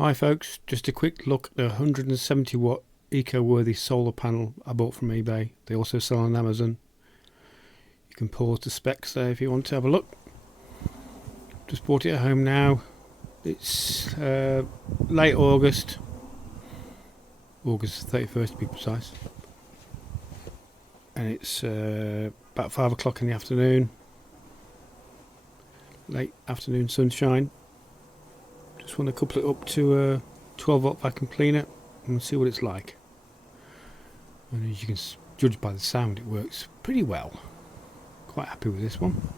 Hi folks, just a quick look at the 170 watt eco-worthy solar panel I bought from eBay. They also sell on Amazon. You can pause the specs there if you want to have a look. Just bought it at home now. It's late August 31st to be precise, and it's about 5 o'clock in the afternoon, late afternoon sunshine. Just want to couple it up to a 12 volt vacuum cleaner and see what it's like. And as you can judge by the sound, it works pretty well. Quite happy with this one.